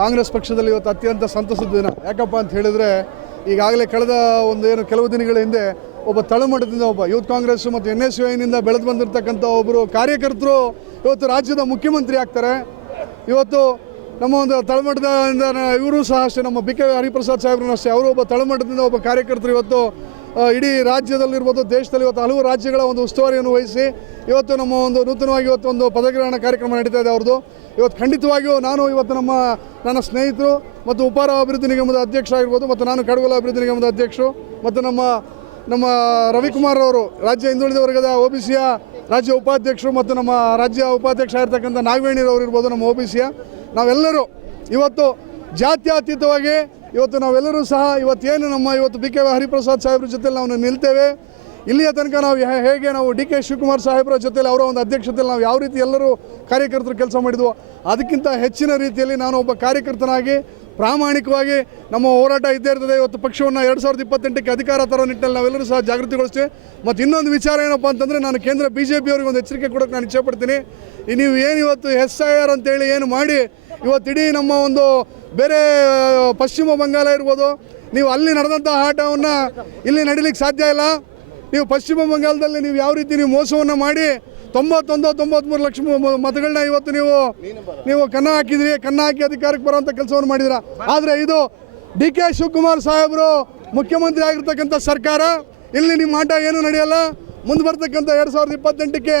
ಕಾಂಗ್ರೆಸ್ ಪಕ್ಷದಲ್ಲಿ ಇವತ್ತು ಅತ್ಯಂತ ಸಂತಸದ ದಿನ. ಯಾಕಪ್ಪ ಅಂತ ಹೇಳಿದರೆ, ಈಗಾಗಲೇ ಕಳೆದ ಕೆಲವು ದಿನಗಳ ಹಿಂದೆ ಒಬ್ಬ ತಳಮಟ್ಟದಿಂದ ಒಬ್ಬ ಯೂತ್ ಕಾಂಗ್ರೆಸ್ ಮತ್ತು NSUIನಿಂದ ಬೆಳೆದು ಬಂದಿರತಕ್ಕಂಥ ಒಬ್ಬರು ಕಾರ್ಯಕರ್ತರು ಇವತ್ತು ರಾಜ್ಯದ ಮುಖ್ಯಮಂತ್ರಿ ಆಗ್ತಾರೆ. ಇವತ್ತು ನಮ್ಮ ಒಂದು ತಳಮಟ್ಟದಿಂದ ಇವರು ಸಹ ಅಷ್ಟೇ, ನಮ್ಮ BK ಹರಿಪ್ರಸಾದ್ ಸಾಹೇಬ್ರು ಅಷ್ಟೇ, ಅವರು ಒಬ್ಬ ತಳಮಟ್ಟದಿಂದ ಒಬ್ಬ ಕಾರ್ಯಕರ್ತರು ಇವತ್ತು ಇಡೀ ರಾಜ್ಯದಲ್ಲಿರ್ಬೋದು, ದೇಶದಲ್ಲಿ ಇವತ್ತು ಹಲವು ರಾಜ್ಯಗಳ ಒಂದು ಉಸ್ತುವಾರಿಯನ್ನು ವಹಿಸಿ ಇವತ್ತು ನಮ್ಮ ಒಂದು ನೂತನವಾಗಿ ಇವತ್ತು ಒಂದು ಪದಗ್ರಹಣ ಕಾರ್ಯಕ್ರಮ ನಡೀತಾ ಇದೆ ಅವ್ರದ್ದು. ಇವತ್ತು ಖಂಡಿತವಾಗಿಯೂ ನಾನು ಇವತ್ತು ನನ್ನ ಸ್ನೇಹಿತರು ಮತ್ತು ಉಪಾರ ಅಭಿವೃದ್ಧಿ ನಿಗಮದ ಅಧ್ಯಕ್ಷ ಆಗಿರ್ಬೋದು, ಮತ್ತು ನಾನು ಕಡಗೋಲ ಅಭಿವೃದ್ಧಿ ನಿಗಮದ ಅಧ್ಯಕ್ಷರು, ಮತ್ತು ನಮ್ಮ ರವಿಕುಮಾರ್ ಅವರು ರಾಜ್ಯ ಹಿಂದುಳಿದ ವರ್ಗದ OBCಯ ರಾಜ್ಯ ಉಪಾಧ್ಯಕ್ಷರು, ಮತ್ತು ನಮ್ಮ ರಾಜ್ಯ ಉಪಾಧ್ಯಕ್ಷ ಆಗಿರ್ತಕ್ಕಂಥ ನಾಗವೇಣಿರವರು ಇರ್ಬೋದು, ನಮ್ಮ OBCಯ ನಾವೆಲ್ಲರೂ ಇವತ್ತು ಜಾತ್ಯತೀತವಾಗಿ ಇವತ್ತು ನಾವೆಲ್ಲರೂ ಸಹ ಇವತ್ತೇನು ಇವತ್ತು BK ಹರಿಪ್ರಸಾದ್ ಸಾಹೇಬ್ರ ಜೊತೆಲಿ ನಾವು ನಿಲ್ತೇವೆ. ಇಲ್ಲಿಯ ತನಕ ನಾವು ಹೇಗೆ ನಾವು DK ಶಿವಕುಮಾರ್ ಸಾಹೇಬ್ರ ಜೊತೆಲಿ ಅವರ ಒಂದು ಅಧ್ಯಕ್ಷತೆಯಲ್ಲಿ ನಾವು ಯಾವ ರೀತಿ ಎಲ್ಲರೂ ಕಾರ್ಯಕರ್ತರು ಕೆಲಸ ಮಾಡಿದ್ವು, ಅದಕ್ಕಿಂತ ಹೆಚ್ಚಿನ ರೀತಿಯಲ್ಲಿ ನಾನು ಒಬ್ಬ ಕಾರ್ಯಕರ್ತನಾಗಿ ಪ್ರಾಮಾಣಿಕವಾಗಿ ನಮ್ಮ ಹೋರಾಟ ಇದ್ದೇ ಇರ್ತದೆ. ಇವತ್ತು ಪಕ್ಷವನ್ನು 2028ಕ್ಕೆ ಅಧಿಕಾರ ತರೋ ನಿಟ್ಟಿನಲ್ಲಿ ನಾವೆಲ್ಲರೂ ಸಹ ಜಾಗೃತಿಗೊಳಿಸ್ತೀವಿ. ಮತ್ತು ಇನ್ನೊಂದು ವಿಚಾರ ಏನಪ್ಪ ಅಂತಂದರೆ, ನಾನು ಕೇಂದ್ರ BJP ಅವರಿಗೆ ಒಂದು ಎಚ್ಚರಿಕೆ ಕೊಡೋಕ್ಕೆ ನಾನು ಇಚ್ಛೆಪಡ್ತೀನಿ. ನೀವು ಏನು ಇವತ್ತು SIR ಅಂತೇಳಿ ಏನು ಮಾಡಿ ಇವತ್ತು ಇಡೀ ನಮ್ಮ ಒಂದು ಬೇರೆ ಪಶ್ಚಿಮ ಬಂಗಾಳ ಇರ್ಬೋದು, ನೀವು ಅಲ್ಲಿ ನಡೆದಂಥ ಆಟವನ್ನು ಇಲ್ಲಿ ನಡೀಲಿಕ್ಕೆ ಸಾಧ್ಯ ಇಲ್ಲ. ನೀವು ಪಶ್ಚಿಮ ಬಂಗಾಳದಲ್ಲಿ ನೀವು ಯಾವ ರೀತಿ ನೀವು ಮೋಸವನ್ನು ಮಾಡಿ 93 ಲಕ್ಷ ಮತಗಳನ್ನ ಇವತ್ತು ನೀವು ಕನ್ನ ಹಾಕಿ ಅಧಿಕಾರಕ್ಕೆ ಬರುವಂಥ ಕೆಲಸವನ್ನು ಮಾಡಿದಿರ. ಆದರೆ ಇದು DK ಶಿವಕುಮಾರ್ ಸಾಹೇಬರು ಮುಖ್ಯಮಂತ್ರಿ ಆಗಿರ್ತಕ್ಕಂಥ ಸರ್ಕಾರ, ಇಲ್ಲಿ ನಿಮ್ಮ ಆಟ ಏನೂ ನಡೆಯಲ್ಲ. ಮುಂದೆ ಬರ್ತಕ್ಕಂಥ 2028ಕ್ಕೆ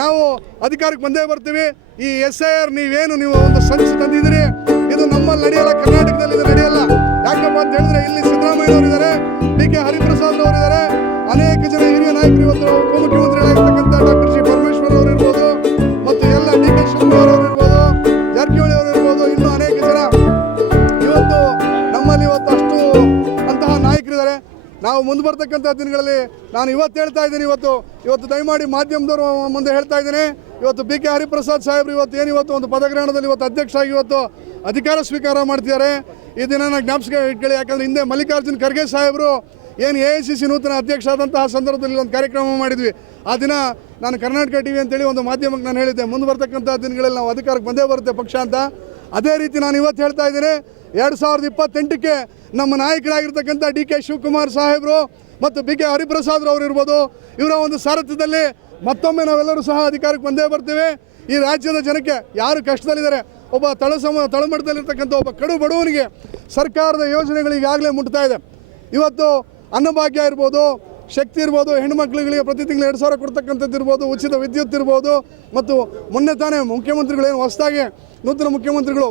ನಾವು ಅಧಿಕಾರಕ್ಕೆ ಬಂದೇ ಬರ್ತೀವಿ. ಈ SIR ನೀವು ಒಂದು ಸಂಚು ತಂದಿದ್ದೀರಿ, ಇದು ನಮ್ಮಲ್ಲಿ ನಡೆಯಲ್ಲ, ಕರ್ನಾಟಕದಲ್ಲಿ ಇದು ನಡೆಯಲ್ಲ. ಯಾಕಪ್ಪ ಅಂತ ಹೇಳಿದ್ರೆ, ಇಲ್ಲಿ ಸಿದ್ದರಾಮಯ್ಯನವರು ಇದ್ದಾರೆ, BK ಹರಿಪ್ರಸಾದ್ ಅವರು ಇದ್ದಾರೆ, ಅನೇಕ ಜನ ಹಿರಿಯ ನಾಯಕರು ಇವತ್ತು ಉಪಮುಖ್ಯಮಂತ್ರಿಗಳಾಗಿರ್ತಕ್ಕಂಥ ಡಾಕ್ಟರ್ G. ಪರಮೇಶ್ವರ್ ಅವರು ಇರ್ಬೋದು, ಮತ್ತು ಎಲ್ಲ DK ಶಿವಕುಮಾರ್ ಅವರು ಇರ್ಬೋದು, ಜಾರಕಿಹೊಳಿ ಅವರು ಇರ್ಬೋದು, ಇನ್ನೂ ಅನೇಕ ಜನ ಇವತ್ತು ನಮ್ಮಲ್ಲಿ ಇವತ್ತು ಅಷ್ಟು ಅಂತಹ ನಾಯಕರಿದ್ದಾರೆ. ನಾವು ಮುಂದೆ ಬರ್ತಕ್ಕಂಥ ದಿನಗಳಲ್ಲಿ ನಾನು ಇವತ್ತು ಹೇಳ್ತಾ ಇದ್ದೀನಿ, ಇವತ್ತು ದಯಮಾಡಿ ಮಾಧ್ಯಮದವರು ಮುಂದೆ ಹೇಳ್ತಾ ಇದ್ದೀನಿ, ಇವತ್ತು BK ಹರಿಪ್ರಸಾದ್ ಸಾಹೇಬ್ರು ಇವತ್ತು ಒಂದು ಪದಗ್ರಹಣದಲ್ಲಿ ಇವತ್ತು ಅಧ್ಯಕ್ಷ ಆಗಿ ಇವತ್ತು ಅಧಿಕಾರ ಸ್ವೀಕಾರ ಮಾಡ್ತಿದ್ದಾರೆ. ಈ ದಿನ ಜ್ಞಾಪಿಸ್ಕ ಇಟ್ಕೊಳ್ಳಿ. ಯಾಕಂದರೆ ಹಿಂದೆ ಮಲ್ಲಿಕಾರ್ಜುನ್ ಖರ್ಗೆ ಸಾಹೇಬರು ಏನು AICC ನೂತನ ಅಧ್ಯಕ್ಷ ಆದಂತಹ ಸಂದರ್ಭದಲ್ಲಿ ಒಂದು ಕಾರ್ಯಕ್ರಮ ಮಾಡಿದ್ವಿ. ಆ ದಿನ ನಾನು ಕರ್ನಾಟಕ TV ಅಂತೇಳಿ ಒಂದು ಮಾಧ್ಯಮಕ್ಕೆ ನಾನು ಹೇಳಿದ್ದೆ, ಮುಂದೆ ಬರ್ತಕ್ಕಂಥ ದಿನಗಳಲ್ಲಿ ನಾವು ಅಧಿಕಾರಕ್ಕೆ ಬಂದೇ ಬರುತ್ತೆ ಪಕ್ಷ ಅಂತ. ಅದೇ ರೀತಿ ನಾನು ಇವತ್ತು ಹೇಳ್ತಾ ಇದ್ದೀನಿ, 2028ಕ್ಕೆ ನಮ್ಮ ನಾಯಕರಾಗಿರ್ತಕ್ಕಂಥ DK ಶಿವಕುಮಾರ್ ಸಾಹೇಬರು ಮತ್ತು BK ಹರಿಪ್ರಸಾದ್ ಅವರು ಇರ್ಬೋದು, ಇವರ ಒಂದು ಸಾರಥ್ಯದಲ್ಲಿ ಮತ್ತೊಮ್ಮೆ ನಾವೆಲ್ಲರೂ ಸಹ ಅಧಿಕಾರಕ್ಕೆ ಬಂದೇ ಬರ್ತೀವಿ. ಈ ರಾಜ್ಯದ ಜನಕ್ಕೆ ಯಾರು ಕಷ್ಟದಲ್ಲಿದ್ದಾರೆ, ಒಬ್ಬ ತಳಮಟ್ಟದಲ್ಲಿರ್ತಕ್ಕಂಥ ಒಬ್ಬ ಕಡು ಬಡವನಿಗೆ ಸರ್ಕಾರದ ಯೋಜನೆಗಳು ಈಗಾಗಲೇ ಮುಟ್ತಾ ಇದೆ. ಇವತ್ತು ಅನ್ನಭಾಗ್ಯ ಇರ್ಬೋದು, ಶಕ್ತಿ ಇರ್ಬೋದು, ಹೆಣ್ಣುಮಕ್ಳುಗಳಿಗೆ ಪ್ರತಿ ತಿಂಗಳು 2,000 ಕೊಡ್ತಕ್ಕಂಥದ್ದು ಇರ್ಬೋದು, ಉಚಿತ ವಿದ್ಯುತ್ ಇರ್ಬೋದು, ಮತ್ತು ಮೊನ್ನೆ ತಾನೇ ಮುಖ್ಯಮಂತ್ರಿಗಳೇನು ಹೊಸದಾಗಿ ನೂತನ ಮುಖ್ಯಮಂತ್ರಿಗಳು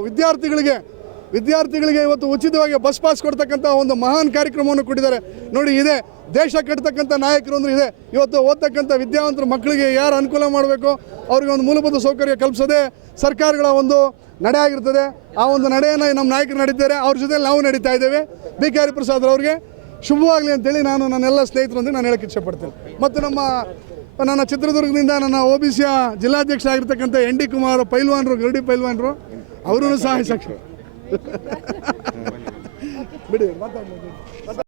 ವಿದ್ಯಾರ್ಥಿಗಳಿಗೆ ಇವತ್ತು ಉಚಿತವಾಗಿ ಬಸ್ ಪಾಸ್ ಕೊಡ್ತಕ್ಕಂಥ ಒಂದು ಮಹಾನ್ ಕಾರ್ಯಕ್ರಮವನ್ನು ಕೊಟ್ಟಿದ್ದಾರೆ. ನೋಡಿ, ಇದೆ ದೇಶ ಕಟ್ಟತಕ್ಕಂಥ ನಾಯಕರು ಅಂದ್ರೆ ಇದೆ. ಇವತ್ತು ಓದ್ತಕ್ಕಂಥ ವಿದ್ಯಾವಂತರ ಮಕ್ಕಳಿಗೆ ಯಾರು ಅನುಕೂಲ ಮಾಡಬೇಕು, ಅವರಿಗೆ ಒಂದು ಮೂಲಭೂತ ಸೌಕರ್ಯ ಕಲ್ಪಿಸೋದೇ ಸರ್ಕಾರಗಳ ಒಂದು ನಡೆ ಆಗಿರ್ತದೆ. ಆ ಒಂದು ನಡೆಯನ್ನು ನಮ್ಮ ನಾಯಕರು ನಡೀತಾರೆ, ಅವ್ರ ಜೊತೆ ನಾವು ನಡೀತಾ ಇದ್ದೇವೆ. BK ಹರಿಪ್ರಸಾದ್ ಅವರಿಗೆ ಶುಭವಾಗಲಿ ಅಂತೇಳಿ ನಾನು ನನ್ನೆಲ್ಲ ಸ್ನೇಹಿತರೊಂದಿಗೆ ನಾನು ಹೇಳಕ್ಕೆ ಇಚ್ಛೆಪಡ್ತೇನೆ. ಮತ್ತು ನನ್ನ ಚಿತ್ರದುರ್ಗದಿಂದ ನನ್ನ OBCಯ ಜಿಲ್ಲಾಧ್ಯಕ್ಷ ಆಗಿರ್ತಕ್ಕಂಥ ND ಕುಮಾರ್ ಪೈಲ್ವಾನ್ರು, ಗರುಡಿ ಪೈಲ್ವಾನ್ರು, ಅವರೂ ಸಹ ಸಾಕ್ಷಿ ಬಿಡಿ ಮಾತಾಡ್ಬೋದು.